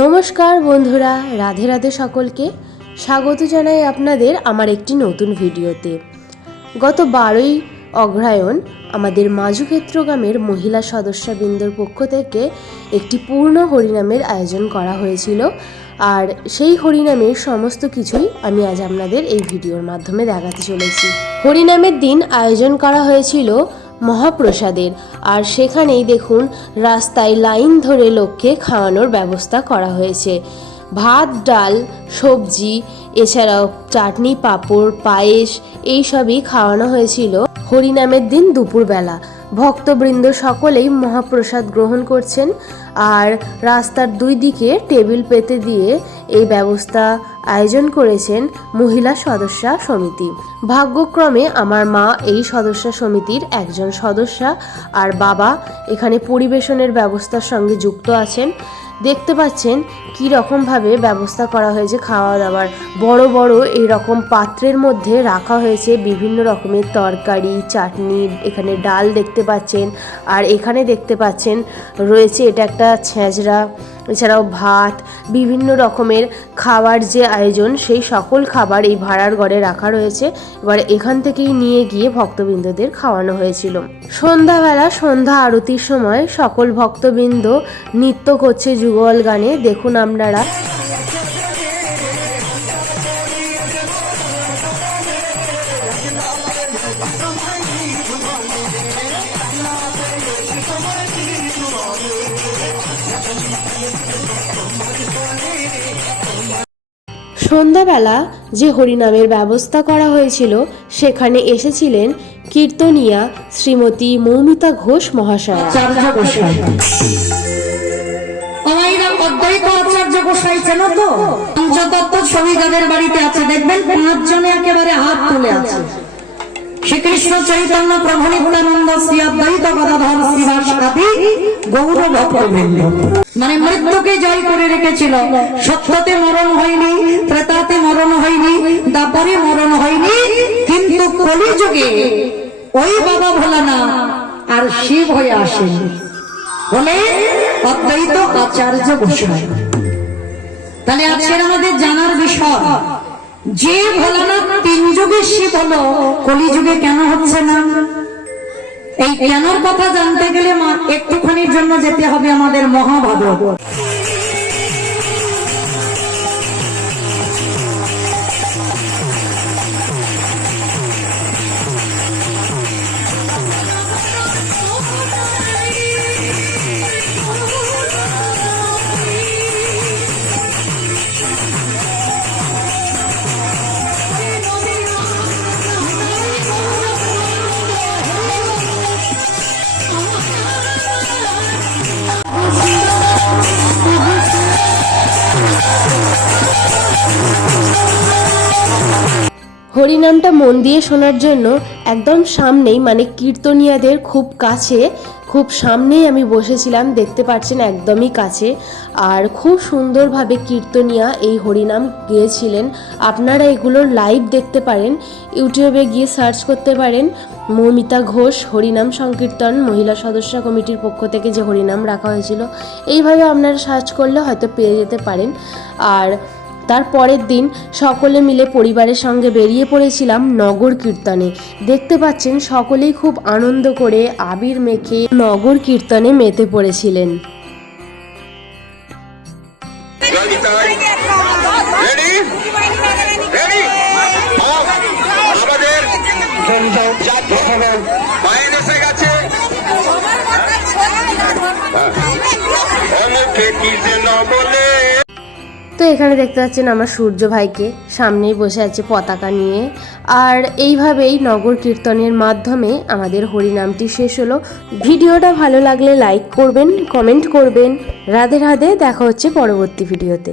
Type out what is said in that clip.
নমস্কার বন্ধুরা, রাধে রাধে সকলকে স্বাগত জানাই আপনাদের আমার একটি নতুন ভিডিওতে। গত 12ই অগ্রহায়ণ আমাদের মাজুক্ষেত্র গ্রামের মহিলা সদস্যবৃন্দর পক্ষ থেকে একটি পূর্ণ হরিনামের আয়োজন করা হয়েছিল। আর সেই হরিনামের সমস্ত কিছুই আমি আজ আপনাদের এই ভিডিওর মাধ্যমে দেখাতে চলেছি। হরিনামের দিন আয়োজন করা হয়েছিল মহাপ্রসাদের, আর সেখানেই দেখুন রাস্তায় লাইন ধরে লোককে খাওয়ানোর ব্যবস্থা করা হয়েছে। ভাত, ডাল, সবজি, এছাড়াও চাটনি, পাঁপড়, পায়েস এইসবই খাওয়ানো হয়েছিল হরিনামের দিন দুপুরবেলা। ভক্তবৃন্দ সকলেই মহাপ্রসাদ গ্রহণ করছেন, আর রাস্তার দুই দিকে টেবিল পেতে দিয়ে এই ব্যবস্থা আয়োজন করেছেন মহিলা সদস্যা সমিতি। ভাগ্যক্রমে আমার মা এই সদস্যা সমিতির একজন সদস্যা, আর বাবা এখানে পরিবেশনের ব্যবস্থার সঙ্গে যুক্ত আছেন। দেখতে পাচ্ছেন কী রকমভাবে ব্যবস্থা করা হয়েছে খাওয়া দাওয়ার। বড় বড় এই রকম পাত্রের মধ্যে রাখা হয়েছে বিভিন্ন রকমের তরকারি, চাটনি, এখানে ডাল দেখতে পাচ্ছেন, আর এখানে দেখতে পাচ্ছেন রয়েছে এটা একটা ছেঁচড়া, এছাড়াও ভাত, বিভিন্ন রকমের খাবার যে আয়োজন সেই সকল খাবার এই ভাড়ার ঘরে রাখা রয়েছে। এবার এখান থেকেই নিয়ে গিয়ে ভক্তবৃন্দদের খাওয়ানো হয়েছিল। সন্ধ্যাবেলা সন্ধ্যা আরতির সময় সকল ভক্তবৃন্দ নৃত্য করছে যুগল গানে, দেখুন আপনারা। সন্ধ্যাবেলা যে হরিনামের ব্যবস্থা করা হয়েছিল সেখানে এসেছিলেন কীর্তনিয়া শ্রীমতী মৌমিতা ঘোষ মহাশয়া। আচার্য গোসাই চেনো তো? পঞ্চতত্ত্ব ছবি যাদের বাড়িতে আছে দেখবেন 5 জনে একেবারে হাত তুলে আছে। শ্রীকৃষ্ণ চৈতন্য প্রভু নিত্যানন্দ শ্রী অদ্বৈত গদাধর শ্রীবাসাদি গৌর ভক্তবৃন্দ, মানে মৃত্যুকে জয় করে রেখেছিল। সত্যতে মরণ হয়নি, ত্রেতাতে মরণ হয়নি, দ্বাপরে মরণ হয়নি, কিন্তু কলিযুগে ওই বাবা ভোলানাথ আর শিব হয়ে আসেন বলে অদ্বৈত আচার্য গোসাই। তাহলে আজকের আমাদের জানার বিষয়, যে ভোলানাথ 3 যুগে শিব হলো, কলিযুগে কেন হচ্ছে না? এই কেনর কথা জানতে গেলে একটুখানির জন্য যেতে হবে আমাদের মহাভারত। হরিনামটা মন দিয়ে শোনার জন্য একদম সামনেই, মানে কীর্তনিয়াদের খুব কাছে, খুব সামনেই আমি বসেছিলাম, দেখতে পাচ্ছেন একদমই কাছে। আর খুব সুন্দরভাবে কীর্তনিয়া এই হরিনাম গেয়েছিলেন। আপনারা এগুলোর লাইভ দেখতে পারেন, ইউটিউবে গিয়ে সার্চ করতে পারেন মৌমিতা ঘোষ হরিনাম সংকীর্তন মহিলা সদস্য কমিটির পক্ষ থেকে যে হরিনাম রাখা হয়েছিল। এইভাবে আপনারা সার্চ করলে হয়তো পেয়ে যেতে পারেন। আর তার পরের দিন সকলে মিলে পরিবারের সঙ্গে বেরিয়ে পড়েছিলাম নগর কীর্তনে। দেখতে পাচ্ছেন সকলেই খুব আনন্দ করে আবির মেখে নগর কীর্তনে মেতে পড়েছিলেন। তো এখানে দেখতে পাচ্ছেন আমার সূর্য ভাইকে, সামনেই বসে আছে পতাকা নিয়ে। আর এইভাবেই নগর কীর্তনের মাধ্যমে আমাদের হরিনামটি শেষ হলো। ভিডিওটা ভালো লাগলে লাইক করবেন, কমেন্ট করবেন। রাধে রাধে, দেখা হচ্ছে পরবর্তী ভিডিওতে।